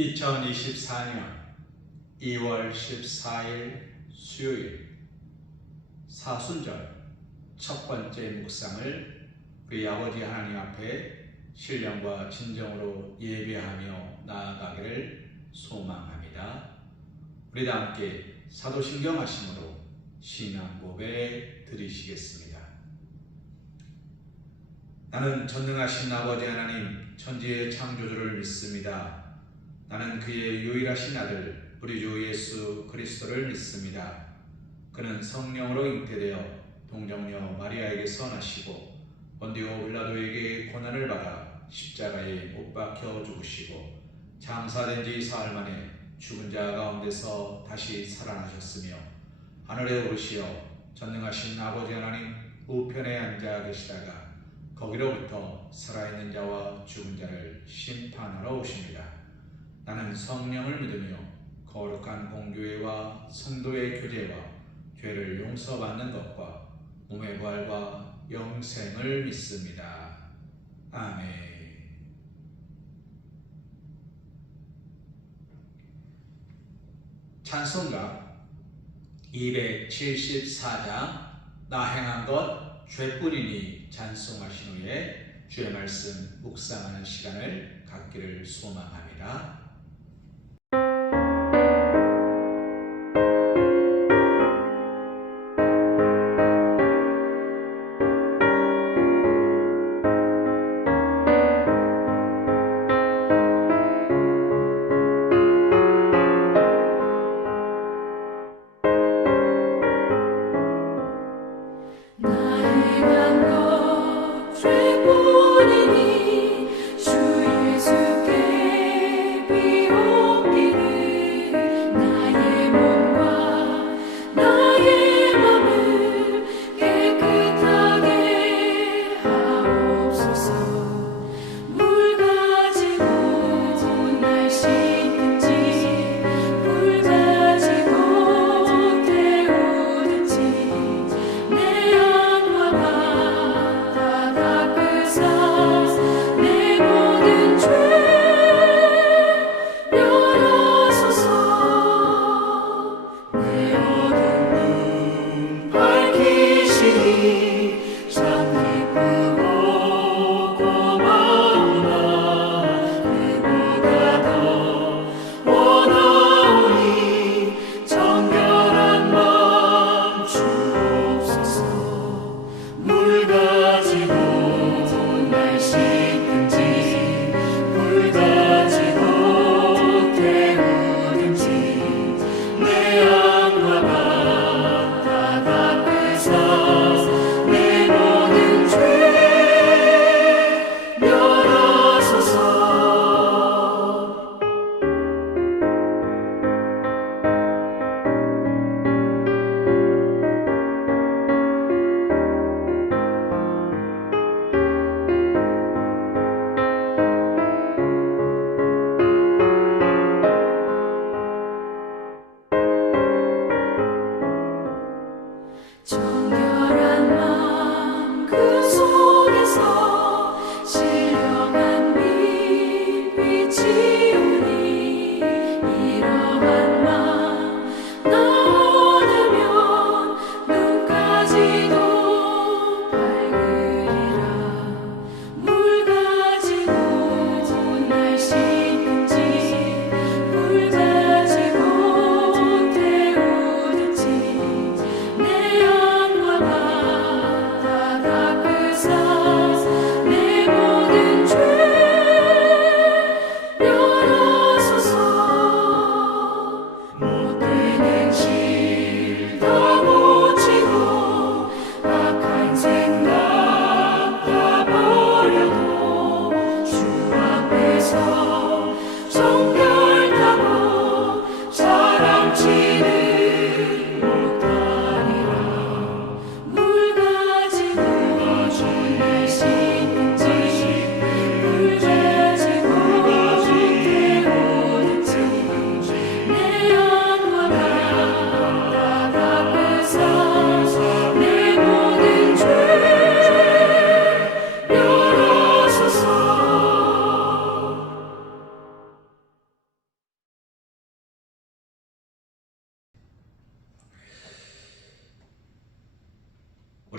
2024년 2월 14일 수요일 사순절 첫 번째 묵상을 우리 아버지 하나님 앞에 신령과 진정으로 예배하며 나아가기를 소망합니다. 우리 다 함께 사도신경 하심으로 신앙 고백 드리시겠습니다. 나는 전능하신 아버지 하나님 천지의 창조주를 믿습니다. 나는 그의 유일하신 아들 우리 주 예수 그리스도를 믿습니다. 그는 성령으로 잉태되어 동정녀 마리아에게서 나시고 본디오 빌라도에게 고난을 받아 십자가에 못 박혀 죽으시고 장사된 지 사흘 만에 죽은 자 가운데서 다시 살아나셨으며 하늘에 오르시어 전능하신 아버지 하나님 우편에 앉아 계시다가 거기로부터 살아있는 자와 죽은 자를 심판하러 오십니다. 나는 성령을 믿으며 거룩한 공교회와 성도의 교제와 죄를 용서받는 것과 몸의 부활과 영생을 믿습니다. 아멘. 찬송가 274장 나 행한 것 죄뿐이니 찬송하신 후에 주의 말씀 묵상하는 시간을 갖기를 소망합니다.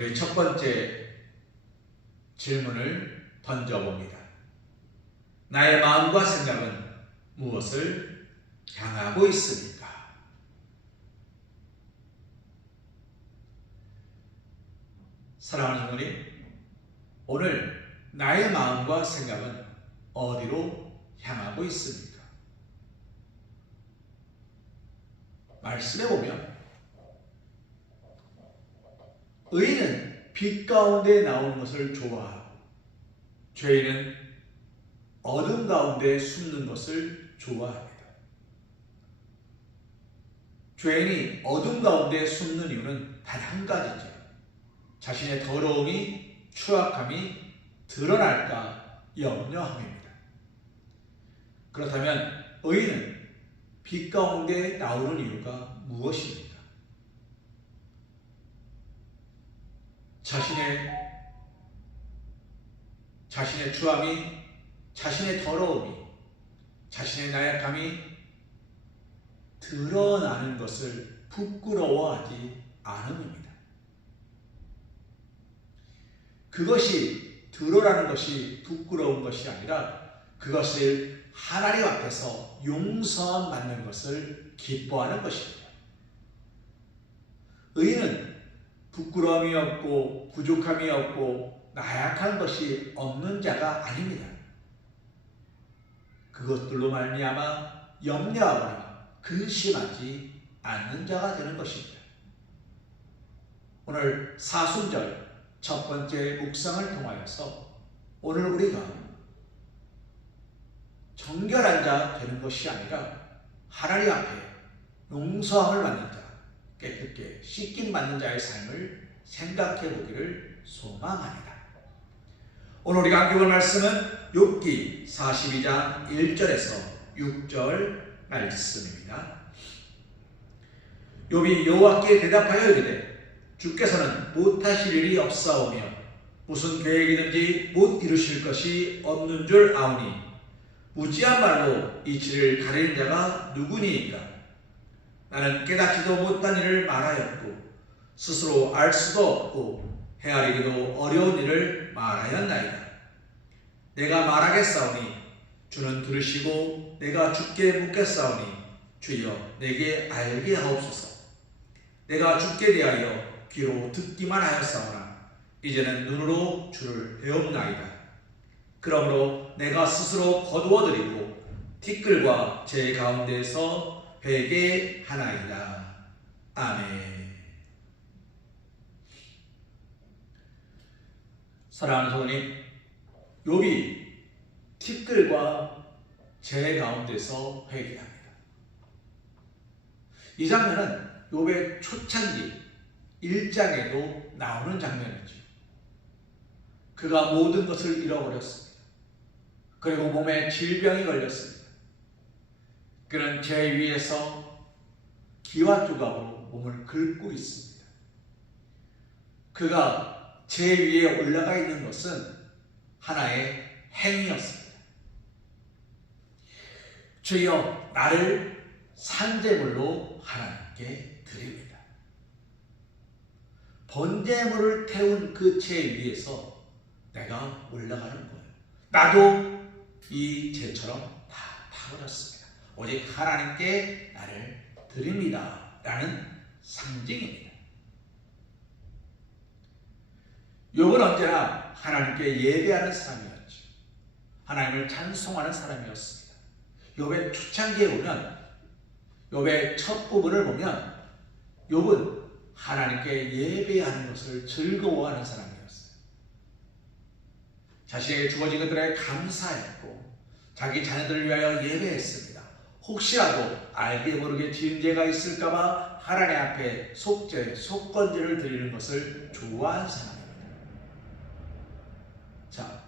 우리 첫 번째 질문을 던져봅니다. 나의 마음과 생각은 무엇을 향하고 있습니까? 사랑하는 성도님, 오늘 나의 마음과 생각은 어디로 향하고 있습니까? 말씀해 보면 의인은 빛 가운데 나오는 것을 좋아하고 죄인은 어둠 가운데 숨는 것을 좋아합니다. 죄인이 어둠 가운데 숨는 이유는 단 한 가지죠. 자신의 더러움이, 추악함이 드러날까 염려함입니다. 그렇다면 의인은 빛 가운데 나오는 이유가 무엇입니까? 자신의 추함이, 자신의 더러움이, 자신의 나약함이 드러나는 것을 부끄러워하지 않음입니다. 그것이 드러나는 것이 부끄러운 것이 아니라 그것을 하나님 앞에서 용서함 받는 것을 기뻐하는 것입니다. 의인은 부끄러움이 없고 부족함이 없고 나약한 것이 없는 자가 아닙니다. 그것들로 말미암아 염려하거나 근심하지 않는 자가 되는 것입니다. 오늘 사순절 첫 번째 묵상을 통하여서 오늘 우리가 정결한 자 되는 것이 아니라 하나님 앞에 용서함을 받는 자, 깨끗게 씻김 받는 자의 삶을 생각해 보기를 소망합니다. 오늘 우리가 함께 볼 말씀은 욥기 42장 1절에서 6절 말씀입니다. 욥이 여호와께 대답하여 이르되 주께서는 못하실 일이 없사오며 무슨 계획이든지 못 이루실 것이 없는 줄 아오니 무지한 말로 이치를 가리는 자가 누구니이까? 나는 깨닫지도 못한 일을 말하였고 스스로 알 수도 없고 헤아리기도 어려운 일을 말하였나이다. 내가 말하겠사오니 주는 들으시고 내가 주께 묻겠사오니 주여 내게 알게 하옵소서. 내가 주께 대하여 귀로 듣기만 하였사오나 이제는 눈으로 주를 배움나이다. 그러므로 내가 스스로 거두어드리고 티끌과 제 가운데서 베게 하나이다. 아멘. 사랑하는 성도님, 욥이 티끌과 제 가운데서 회개합니다. 이 장면은 욥의 초창기 1장에도 나오는 장면이죠. 그가 모든 것을 잃어버렸습니다. 그리고 몸에 질병이 걸렸습니다. 그는 제 위에서 기와 조각으로 몸을 긁고 있습니다. 그가 제 위에 올라가 있는 것은 하나의 행위였습니다. 주여 나를 산제물로 하나님께 드립니다. 번제물을 태운 그 제 위에서 내가 올라가는 거예요. 나도 이 제처럼 다 타버렸습니다. 오직 하나님께 나를 드립니다. 라는 상징입니다. 욥은 언제나 하나님께 예배하는 사람이었죠. 하나님을 찬송하는 사람이었습니다. 욥의 초창기에 보면, 욥의 첫 부분을 보면 욥은 하나님께 예배하는 것을 즐거워하는 사람이었어요. 자신에게 주어진 것들에 감사했고 자기 자녀들을 위하여 예배했습니다. 혹시라도 알게 모르게 지은 죄가 있을까봐 하나님 앞에 속죄, 속건제를 드리는 것을 좋아하는 사람입니다. 자,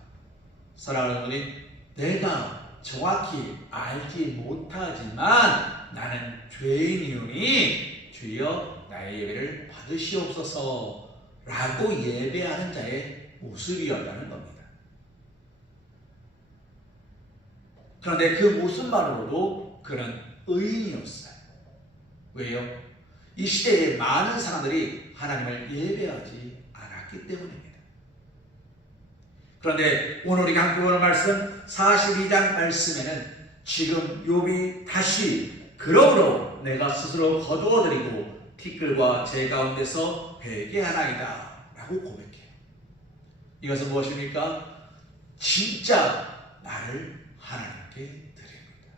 사랑하는 분이 내가 정확히 알지 못하지만 나는 죄인이오니 주여 나의 예배를 받으시옵소서 라고 예배하는 자의 모습이었다는 겁니다. 그런데 그 모습만으로도 그는 의인이었어요. 왜요? 이 시대에 많은 사람들이 하나님을 예배하지 않았기 알았기 때문입니다. 그런데 오늘 우리가 함께 보는 말씀 42장 말씀에는 지금 욥이 다시 그러므로 내가 스스로 거두어드리고 티끌과 제 가운데서 회개하나이다 라고 고백해요. 이것은 무엇입니까? 진짜 나를 하나님께 드립니다.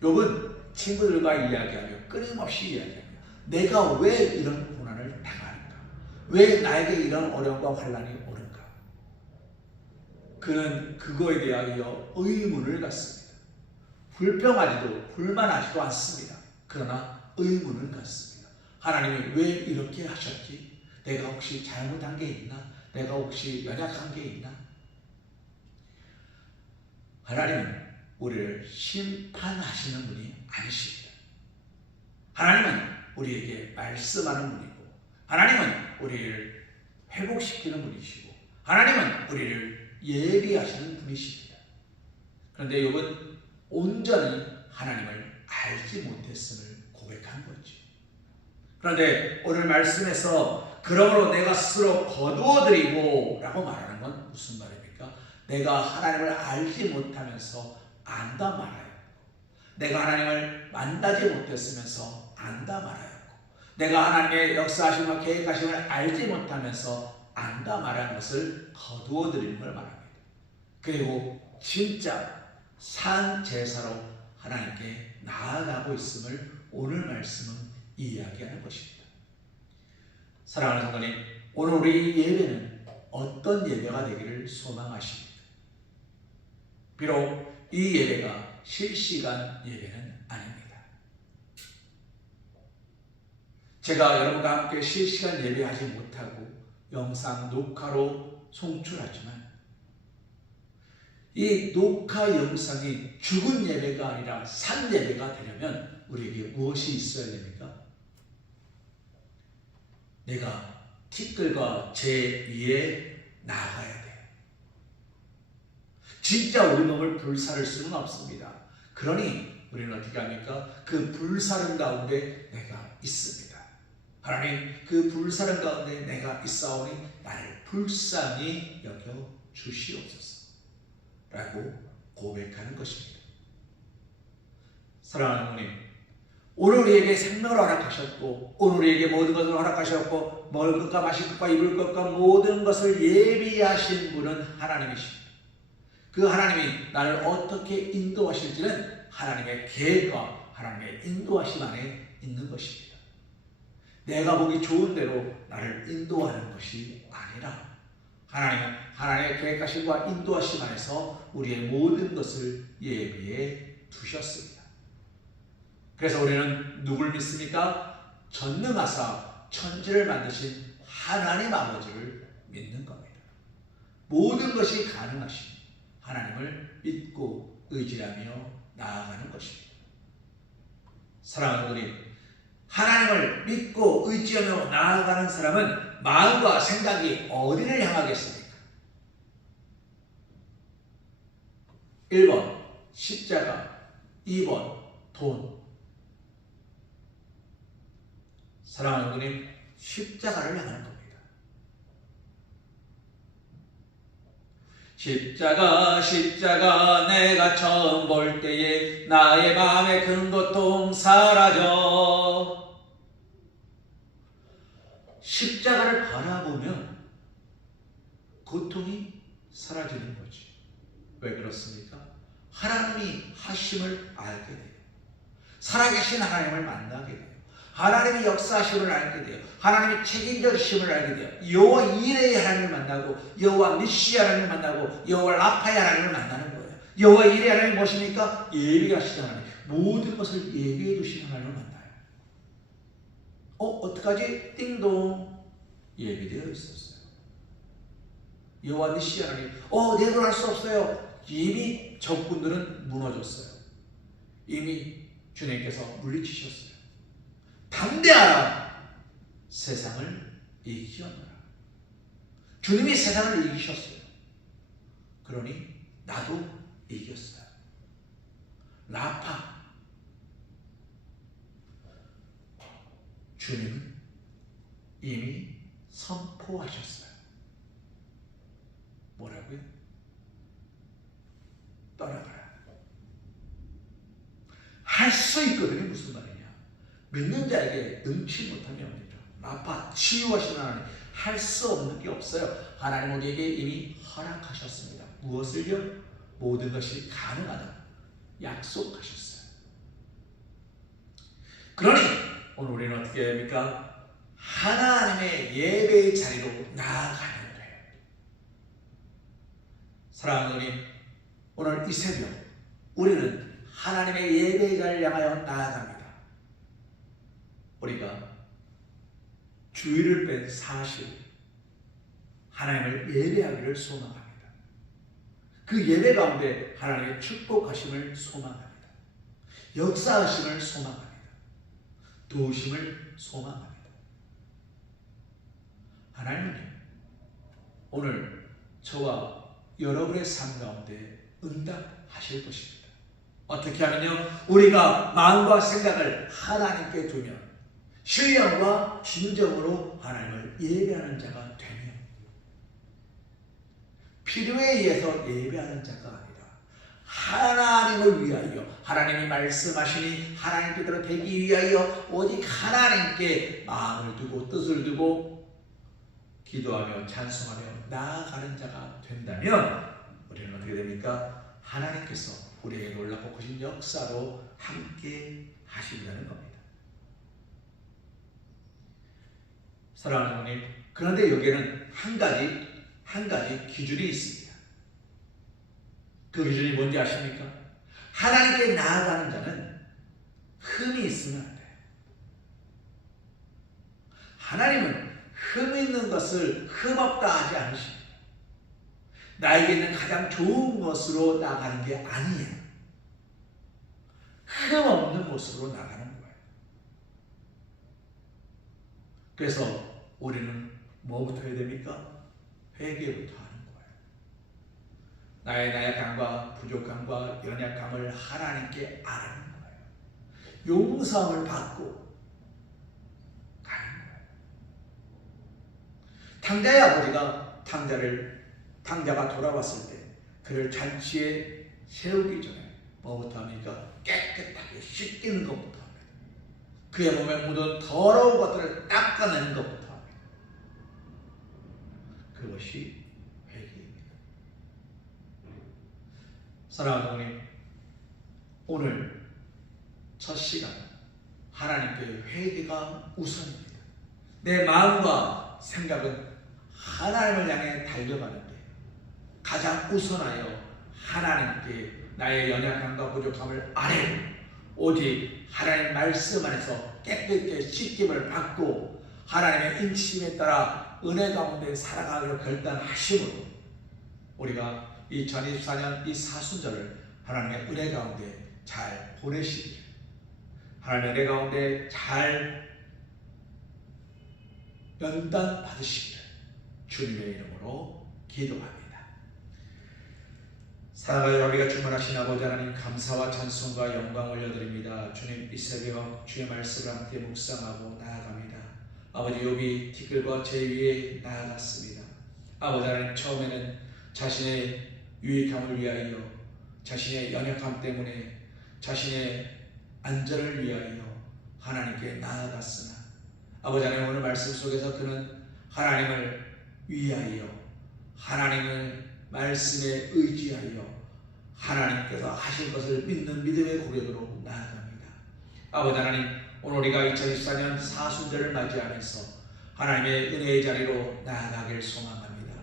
욥은 친구들과 이야기하며 끊임없이 이야기합니다. 내가 왜 이런 고난을 당하는가? 왜 나에게 이런 어려움과 환난이 오는가? 그는 그거에 대하여 의문을 갖습니다. 불평하지도 불만하지도 않습니다. 그러나 의문을 갖습니다. 하나님이 왜 이렇게 하셨지? 내가 혹시 잘못한 게 있나? 내가 혹시 연약한 게 있나? 하나님은 우리를 심판하시는 분이 아니십니다. 하나님은 우리에게 말씀하는 분이고, 하나님은 우리를 회복시키는 분이시고, 하나님은 우리를 예비하시는 분이십니다. 그런데 욥은 온전히 하나님을 알지 못했음을 고백한 거죠. 그런데 오늘 말씀에서 그러므로 내가 스스로 거두어드리고 라고 말하는 건 무슨 말입니까? 내가 하나님을 알지 못하면서 안다 말아요. 내가 하나님을 만나지 못했으면서 안다 말아요. 내가 하나님의 역사하심과 계획하심을 알지 못하면서 안다 말하는 것을 거두어드리는 걸 말합니다. 그리고 진짜 산 제사로 하나님께 나아가고 있음을 오늘 말씀은 이야기하는 것입니다. 사랑하는 성도님, 오늘 우리 예배는 어떤 예배가 되기를 소망하십니까? 비록 이 예배가 실시간 예배는 아닙니다. 제가 여러분과 함께 실시간 예배하지 못하고 영상 녹화로 송출하지만 이 녹화 영상이 죽은 예배가 아니라 산 예배가 되려면 우리에게 무엇이 있어야 됩니까? 내가 티끌과 재 위에 나아가야 돼요. 진짜 우리 몸을 불사를 수는 없습니다. 그러니 우리는 어떻게 합니까? 그 불사름 가운데 내가 있습니다. 하나님, 그 불사름 가운데 내가 있사오니 나를 불쌍히 여겨 주시옵소서 라고 고백하는 것입니다. 사랑하는 하나님, 오늘 우리에게 생명을 허락하셨고 오늘 우리에게 모든 것을 허락하셨고 먹을 것과 마실 것과 입을 것과 모든 것을 예비하신 분은 하나님이십니다. 그 하나님이 나를 어떻게 인도하실지는 하나님의 계획과 하나님의 인도하심 안에 있는 것입니다. 내가 보기 좋은 대로 나를 인도하는 것이 아니라 하나님은 하나님의 계획하심과 인도하심 안에서 우리의 모든 것을 예비해 두셨습니다. 그래서 우리는 누굴 믿습니까? 전능하사 천지를 만드신 하나님 아버지를 믿는 겁니다. 모든 것이 가능하신 하나님을 믿고 의지하며 나아가는 것입니다. 사랑하는 우리, 하나님을 믿고 의지하며 나아가는 사람은 마음과 생각이 어디를 향하겠습니까? 1번 십자가, 2번 돈. 사랑하는 분님, 십자가를 향하는 겁니다. 십자가 십자가 내가 처음 볼 때에 나의 마음의 큰 고통 사라져. 십자가를 바라보면 고통이 사라지는 거지. 왜 그렇습니까? 하나님이 하심을 알게 돼요. 살아계신 하나님을 만나게 돼요. 하나님의 역사하심을 알게 돼요. 하나님의 책임져주심을 알게 돼요. 여호와 이레의 하나님을 만나고 여호와 니시 하나님을 만나고 여호와 라파의 하나님을 만나는 거예요. 여호와 이레의 하나님이 무엇입니까? 예비하시는 하나님. 모든 것을 예비해 두신 하나님을 만나요. 어떡하지? 띵동. 예비되어 있었어요. 여호와 니시 하나님. 내분할 수 없어요. 이미 적군들은 무너졌어요. 이미 주님께서 물리치셨어요. 담대하라. 세상을 이기었노라. 주님이 세상을 이기셨어요. 그러니 나도 이겼어요. 라파. 주님은 이미 선포하셨어요. 뭐라고요? 떠나가라. 할 수 있거든요. 무슨 말이냐? 믿는 자에게 능치 못함이 없느니라. 아파 치유하시는 하나님, 할 수 없는 게 없어요. 하나님 우리에게 이미 허락하셨습니다. 무엇을요? 모든 것이 가능하다 약속하셨어요. 그러니 오늘 우리는 어떻게 해야 됩니까? 하나님의 예배의 자리로 나아가는 거예요. 사랑하는 주님, 오늘 이 새벽 우리는 하나님의 예배의 자리를 향하여 나아갑니다. 우리가 주의를 뺀 사실, 하나님을 예배하기를 소망합니다. 그 예배 가운데 하나님의 축복하심을 소망합니다. 역사하심을 소망합니다. 도우심을 소망합니다. 하나님은 오늘 저와 여러분의 삶 가운데 응답하실 것입니다. 어떻게 하면요? 우리가 마음과 생각을 하나님께 두면, 신령과 진정으로 하나님을 예배하는 자가 되면, 필요에 의해서 예배하는 자가 아니라 하나님을 위하여, 하나님이 말씀하시니 하나님 뜻대로 되기 위하여 오직 하나님께 마음을 두고 뜻을 두고 기도하며 찬송하며 나아가는 자가 된다면 우리는 어떻게 됩니까? 하나님께서 우리에게 놀랍고 크신 역사로 함께 하신다는 겁니다. 사랑하는 하나님, 그런데 여기에는 한 가지 기준이 있습니다. 그 기준이 뭔지 아십니까? 하나님께 나아가는 자는 흠이 있으면 안 돼요. 하나님은 흠 있는 것을 흠없다 하지 않으십니다. 나에게 있는 가장 좋은 것으로 나가는 게 아니에요. 흠없는 모습으로 나가는 거예요. 그래서 우리는 뭐부터 해야 됩니까? 회개부터 하는 거예요. 나의 나약함과 부족함과 연약함을 하나님께 아는 거예요. 용서함을 받고 가는 거예요. 탕자의 아버지가 탕자가 돌아왔을 때 그를 잔치에 세우기 전에 뭐부터 합니까? 깨끗하게 씻기는 것부터 합니다. 그의 몸에 묻은 더러운 것들을 닦아내는 것부터 합니다. 그것이 회개입니다. 사랑하는 어머님, 오늘 첫 시간 하나님께 회개가 우선입니다. 내 마음과 생각은 하나님을 향해 달려가는데 가장 우선하여 하나님께 나의 연약함과 부족함을 아뢰고 오직 하나님 말씀 안에서 깨끗게 씻김을 받고 하나님의 인치심에 따라 은혜 가운데 살아가기로 결단하심으로 우리가 2024년 이 사순절을 하나님의 은혜 가운데 잘 보내시길, 하나님의 은혜 가운데 잘 연단 받으시기를 주님의 이름으로 기도합니다. 사랑하여 우리가 충만하신 아버지 하나님, 감사와 찬송과 영광 올려드립니다. 주님, 이 새벽 주의 말씀을 함께 묵상하고 나아갑니다. 아버지, 욥이 티끌과 재 위에 나아갔습니다. 아버지 하나님, 처음에는 자신의 유익함을 위하여, 자신의 연약함 때문에 자신의 안전을 위하여 하나님께 나아갔으나 아버지 하나님, 오늘 말씀 속에서 그는 하나님을 위하여, 하나님을 말씀에 의지하여 하나님께서 하실 것을 믿는 믿음의 고백으로 나아갑니다. 아버지 하나님, 오늘 우리가 2024년 사순절을 맞이하면서 하나님의 은혜의 자리로 나아가길 소망합니다.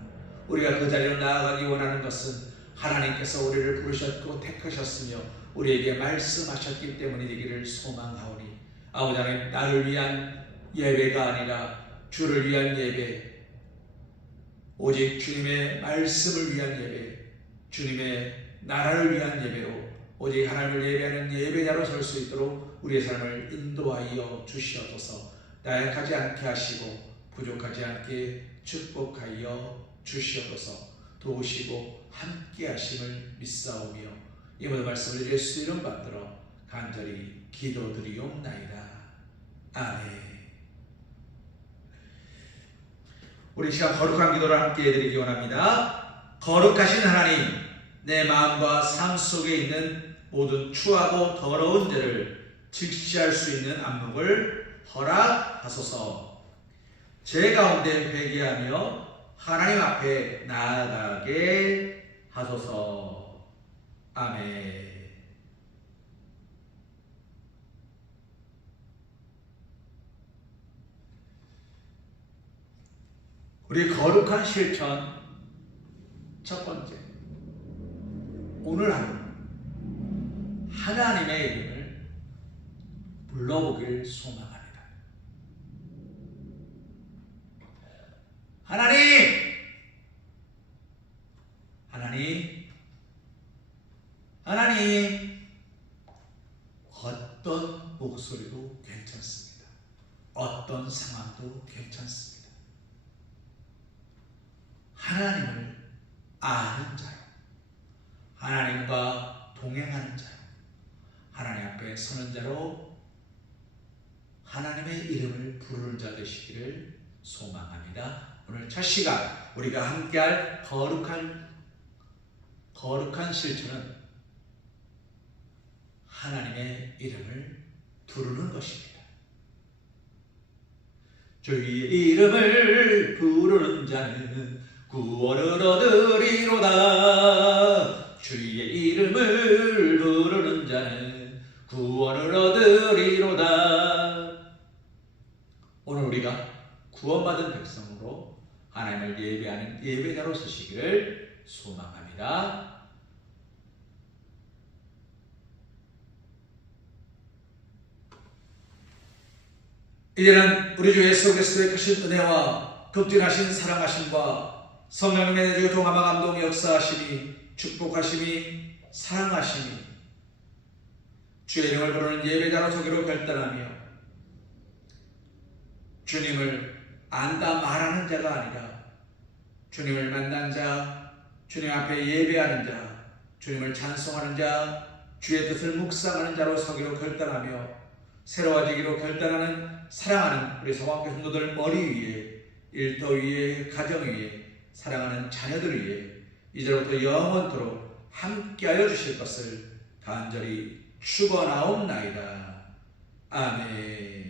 우리가 그 자리로 나아가기 원하는 것은 하나님께서 우리를 부르셨고 택하셨으며 우리에게 말씀하셨기 때문이 되기를 소망하오니, 아버지 하나님, 나를 위한 예배가 아니라 주를 위한 예배, 오직 주님의 말씀을 위한 예배, 주님의 나라를 위한 예배로 오직 하나님을 예배하는 예배자로 설 수 있도록 우리의 삶을 인도하여 주시옵소서. 나약하지 않게 하시고 부족하지 않게 축복하여 주시옵소서. 도우시고 함께 하심을 믿사오며 이 모든 말씀을 예수 이름 받들어 간절히 기도드리옵나이다. 아멘. 우리 시간 거룩한 기도를 함께 해드리기 원합니다. 거룩하신 하나님, 내 마음과 삶 속에 있는 모든 추하고 더러운 죄를 직시할 수 있는 안목을 허락하소서. 제 가운데 회개하며 하나님 앞에 나아가게 하소서. 아멘. 우리 거룩한 실천 첫 번째, 오늘 하루 하나님의 이름을 불러보길 소망합니다. 하나님! 하나님! 하나님! 어떤 목소리도 괜찮습니다. 어떤 상황도 괜찮습니다. 하나님을 아는 자요, 하나님과 동행하는 자요, 하나님 앞에 서는 자로 하나님의 이름을 부르는 자 되시기를 소망합니다. 오늘 첫 시간 우리가 함께할 거룩한 실천은 하나님의 이름을 부르는 것입니다. 주의 이름을 부르는 자는 구원을 얻으리로다. 주의 이름을 부르는 자는 구원을 얻으리로다. 오늘 우리가 구원받은 백성으로 하나님을 예배하는 예배자로 서시기를 소망합니다. 이제는 우리 주 예수 그리스도의 크신 은혜와 극진하신 사랑하심과 성령님의 내주 동함과 감동 역사하심이, 축복하심이, 사랑하심이 주의 이름을 부르는 예배자로 서기로 결단하며 주님을 안다 말하는 자가 아니라 주님을 만난 자, 주님 앞에 예배하는 자, 주님을 찬송하는 자, 주의 뜻을 묵상하는 자로 서기로 결단하며 새로워지기로 결단하는 사랑하는 우리 성황교 성도들 머리 위에, 일터 위에, 가정 위에, 사랑하는 자녀들 위해 이제부터 영원토록 함께하여 주실 것을 간절히 축원하옵나이다. 아멘.